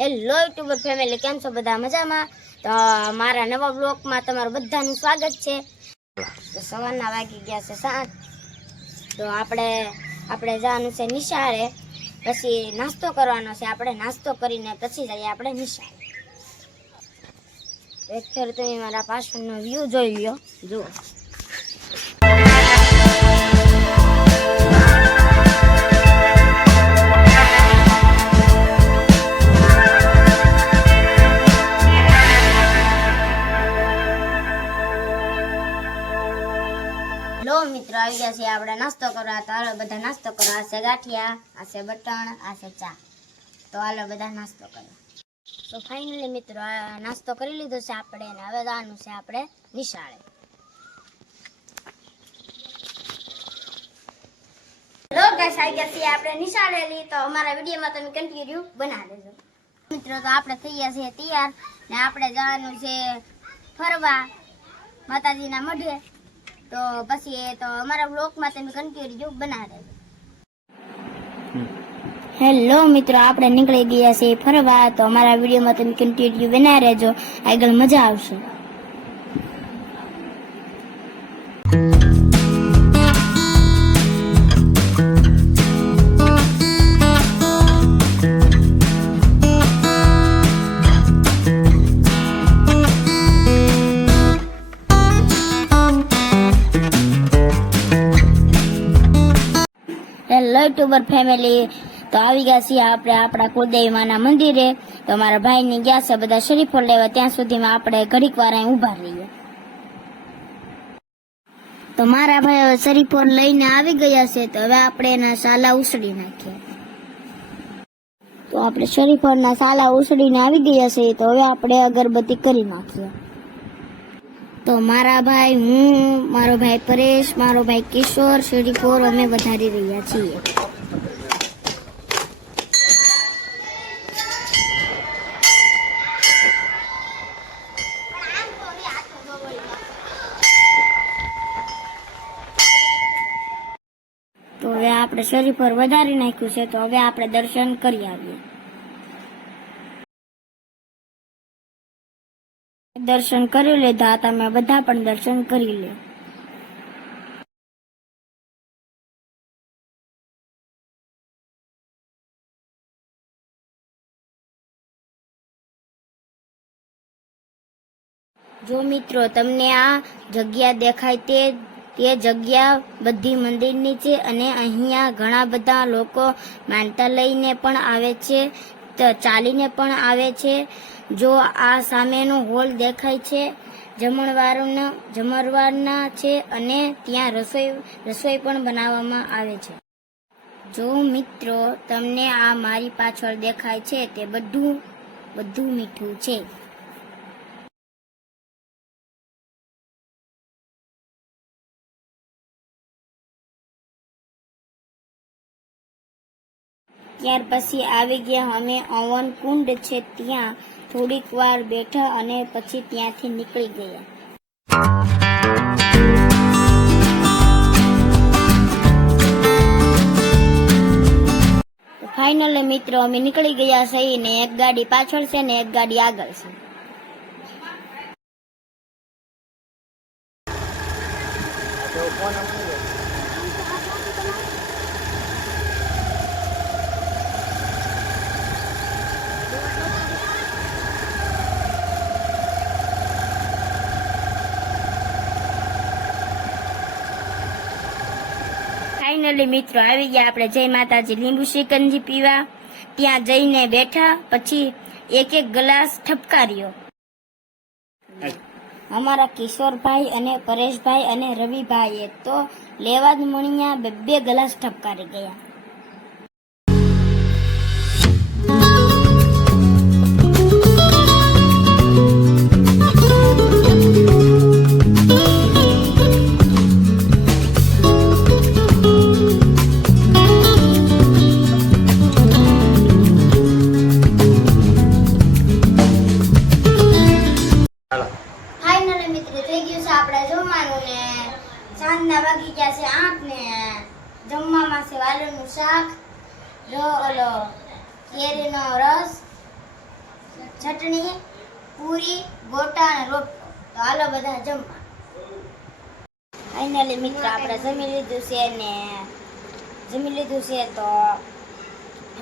Hello YouTuber family, કેમ છો બધા? મજામાં? તો મારા નવા બ્લોગમાં તમારું બધાનું સ્વાગત છે. તો સવારના વાગી ગયા છે 7. તો આપણે જવાનું છે નિશાળે. પછી નાસ્તો કરવાનો છે. આપણે નાસ્તો કરીને પછી જઈએ આપણે નિશાળે. એક ફેર તમે મારા પાછળનો વ્યૂ જોઈ લ્યો. જુઓ, લો મિત્રો, આવી ગયા છે આપણે નાસ્તો કરવા. તો હાલો બધા નાસ્તો કરવા. આ છે ગાંઠિયા, આ છે બટણ, આ છે ચા. તો હાલો બધા નાસ્તો કરવા. તો ફાઇનલી મિત્રો આ નાસ્તો કરી લીધો છે આપણે, અને હવે જવાનું છે આપણે નિશાળે. લો ગાઈસ, આવી ગયા છીએ આપણે નિશાળે. તો અમારા વિડીયોમાં તમે કન્ટિન્યુ બના દેજો મિત્રો. તો આપણે થઈ ગયા છીએ તૈયાર, ને આપણે જવાનું છે ફરવા માતાજીના મઢે. તો પછી તો અમારા બ્લોગમાં તમે કન્ટિન્યુ બના દેજો. હેલો મિત્રો, આપણે નીકળી ગયા છીએ ફરવા. તો અમારા વિડીયોમાં તમે કન્ટિન્યુ બના રહેજો, આગળ મજા આવશે. હેલો યુટ્યુબર ફેમિલી, તો આવી ગયા છીએ આપણે આપણા કુલદેવી માના મંદિરે. તો મારા ભાઈની ગયા છે બધા શરીફો લેવા, ત્યાં સુધીમાં આપણે ઘડીક વાર અહીં ઊભા રહીએ. તો મારા ભાઈ હવે શરીફો લઈને આવી ગયા છે. તો હવે આપણે એના સાલા ઉસળી નાખીએ. તો આપણે શરીફોના સાલા ઉસળીને આવી ગયા છે. તો હવે આપણે અગરબત્તી કરી નાખીએ. તો મારા ભાઈ, હું, મારો ભાઈ પરેશ, મારો ભાઈ કિશોર, શરીફોર અમે વધારી રહ્યા છીએ. તો હવે આપણે શરીફોર વધારી નાખ્યું છે. તો હવે આપણે દર્શન કરી આવીએ. દર્શન કરી લીધા, તમે બધા પણ દર્શન કરી લે. જો મિત્રો, તમને આ જગ્યા દેખાય તે જગ્યા બધી મંદિરની છે, અને અહીંયા ઘણા બધા લોકો માનતા લઈને પણ આવે છે, તો ચાલીને પણ આવે છે. જો આ સામેનો હોલ દેખાય છે, જમણવારના છે, અને ત્યાં રસોઈ પણ બનાવવામાં આવે છે. જો મિત્રો, તમને આ મારી પાછળ દેખાય છે તે બધું મીઠું છે. ત્યાર પછી આવી ગયા અમે અવન કુંડ છે ત્યાં થોડીક વાર બેઠા, અને પછી ત્યાંથી નીકળી ગયા. ફાઇનલી મિત્રો અમે નીકળી ગયા છે, ને એક ગાડી પાછળ છે ને એક ગાડી આગળ છે. ફાઇનલી મિત્રો આવી ગયા આપણે જય માતાજી લીંબુ શિકંજી પીવા. ત્યાં જઈને બેઠા, પછી એક ગ્લાસ ઠપકાર્યો. અમારા કિશોરભાઈ અને પરેશભાઈ અને રવિભાઈએ તો લેવા જ મણિયા 2 ગ્લાસ ઠપકારી ગયા. સાંજના વાગી ગયા છે 8 ને જમવામાં છે વાલોનું શાક, કેરીનો રસ, ચટણી, પૂરી, ગોટા અને રોટલો. તો હાલો બધા જમવા. ફાઇનલી મિત્ર આપણે જમી લીધું છે તો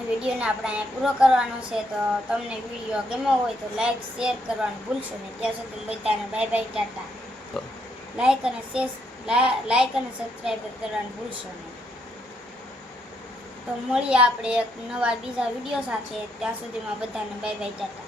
વિડીયોને આપણે અહીંયા પૂરો કરવાનો છે. તો તમને વિડીયો ગમ્યો હોય તો લાઈક શેર કરવાનું ભૂલશો નહીં. ત્યાં સુધી બધાને બાય બાય ટાટા. લાઈક અને સબસ્ક્રાઈબ કરવાનું ભૂલશો નહીં. તો મળીએ આપણે એક નવા બીજા વિડીયો સાથે. ત્યાં સુધીમાં બધાને બાય બાય ટાટા.